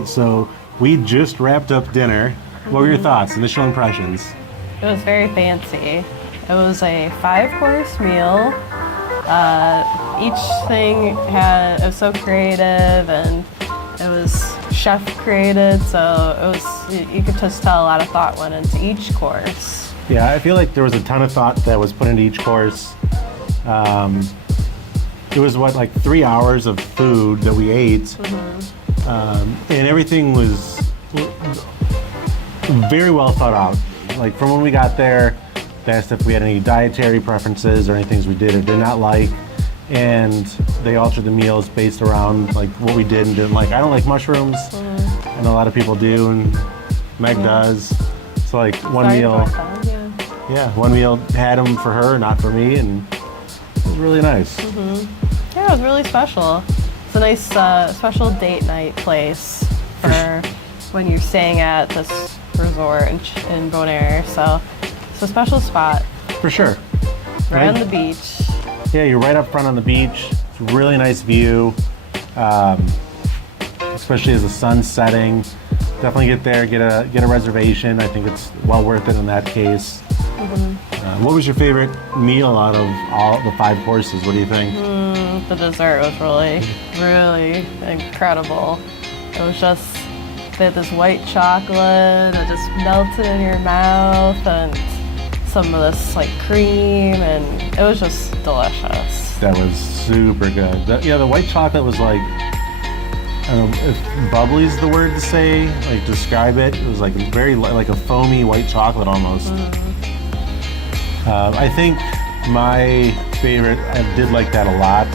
right, so we just wrapped up dinner. What were your thoughts, initial impressions? It was very fancy. It was a 5-course meal. Each thing it was so creative, and it was chef created, so it was, you could just tell a lot of thought went into each course. Yeah, I feel like there was a ton of thought that was put into each course. It was like 3 hours of food that we ate, and everything was very well thought out. Like from when we got there, they asked if we had any dietary preferences or any things we did or did not like, and they altered the meals based around like what we did and didn't like. I don't like mushrooms. I know a lot of people do, and Meg does. So like one meal had them for her, not for me, and it was really nice. Yeah, it was really special. It's a nice special date night place for when you're staying at this resort in Bonaire. So it's a special spot. For sure. Right on the beach. Yeah, you're right up front on the beach. It's a really nice view, especially as the sun's setting. Definitely get there, get a reservation. I think it's well worth it in that case. What was your favorite meal out of all the 5 courses? What do you think? The dessert was really incredible. It was just, they had this white chocolate that just melted in your mouth, and some of this like cream, and it was just delicious. That was super good. The white chocolate was like, I don't know if bubbly's the word to say, like describe it. It was like very like a foamy white chocolate almost. I think my favorite, I did like that a lot.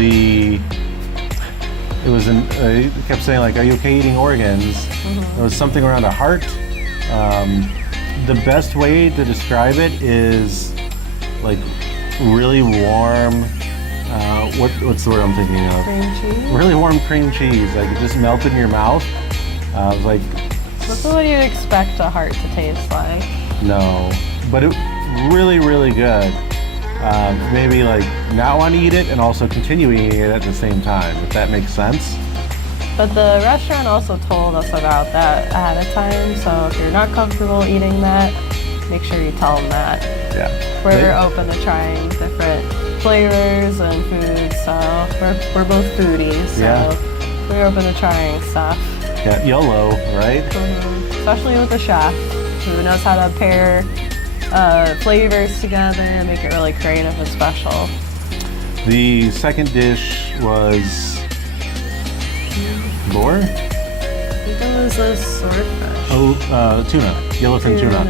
It kept saying like, are you okay eating organs? There was something around a heart. The best way to describe it is like really warm, what's the word I'm thinking of? Cream cheese? Really warm cream cheese, like it just melted in your mouth. I was like... That's what you expect a heart to taste like. No, but it really, really good. Maybe like not want to eat it and also continue eating it at the same time, if that makes sense. But the restaurant also told us about that ahead of time, so if you're not comfortable eating that, make sure you tell them that. Yeah. We're open to trying different flavors and foods, so we're both foodies, so we're open to trying stuff. Yeah, YOLO, right? Especially with the chef, who knows how to pair flavors together and make it really creative and special. The second dish was boar? I think it was a swordfish. Tuna, yellowfin tuna.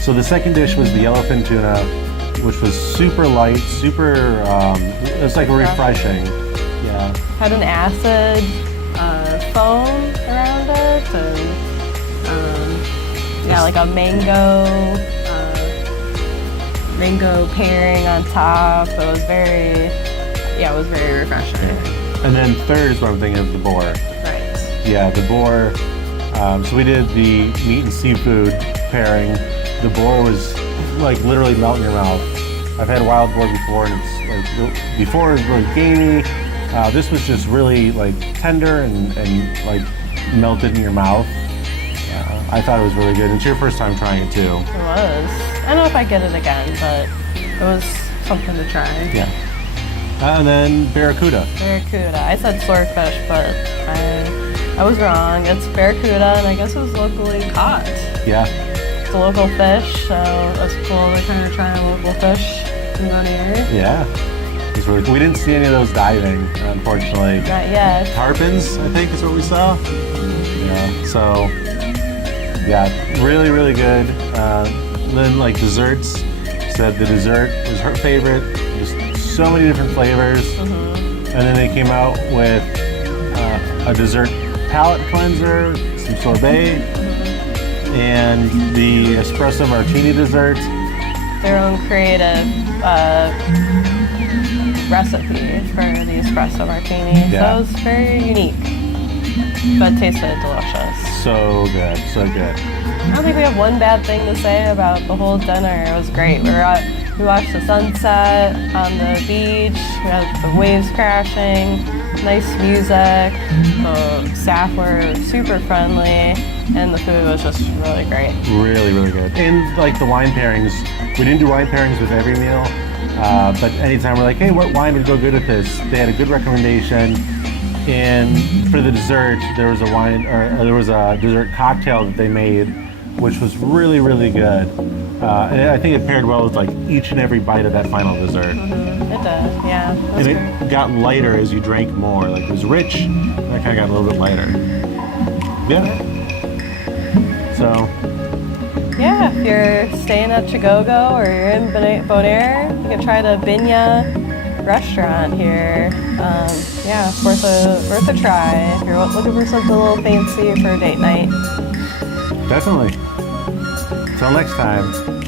So the second dish was the yellowfin tuna, which was super light, super, it was like refreshing. Yeah. Had an acid foam around it, and like a mango pairing on top. It was very refreshing. And then third is what I'm thinking of, the boar. Right. Yeah, the boar. So we did the meat and seafood pairing. The boar was like literally melt in your mouth. I've had wild boar before, and it's like, before it was really gamey. This was just really like tender and like melted in your mouth. I thought it was really good. It's your first time trying it too. It was. I don't know if I get it again, but it was something to try. Yeah. And then barracuda. Barracuda. I said swordfish, but I was wrong. It's barracuda, and I guess it was locally caught. Yeah. It's a local fish, so that's cool. They're trying to try a local fish in Bonaire. Yeah. Really cool. We didn't see any of those diving, unfortunately. Not yet. Tarpons, I think, is what we saw. Yeah. So, yeah, really, really good. Then, like desserts, said the dessert was her favorite. Just so many different flavors. And then they came out with a dessert palate cleanser, some sorbet, and the espresso martini dessert. Their own creative recipe for the espresso martini. Yeah. So it was very unique, but tasted delicious. So good, so good. I don't think we have one bad thing to say about the whole dinner. It was great. We watched the sunset on the beach. We had the waves crashing. nice music. The staff were super friendly, and the food was just really great. Really, really good. And like the wine pairings, we didn't do wine pairings with every meal, but anytime we're like, hey, what wine would go good with this? They had a good recommendation. And for the dessert, there was a dessert cocktail that they made, which was really, really good. And I think it paired well with like each and every bite of that final dessert. It did, yeah. And it got lighter as you drank more. Like it was rich, and it kind of got a little bit lighter. Yeah. So. Yeah, if you're staying at Chogogo or you're in Bonaire, you can try the Bina restaurant here. Yeah, it's worth a try if you're looking for something a little fancy for a date night. Definitely. Till next time.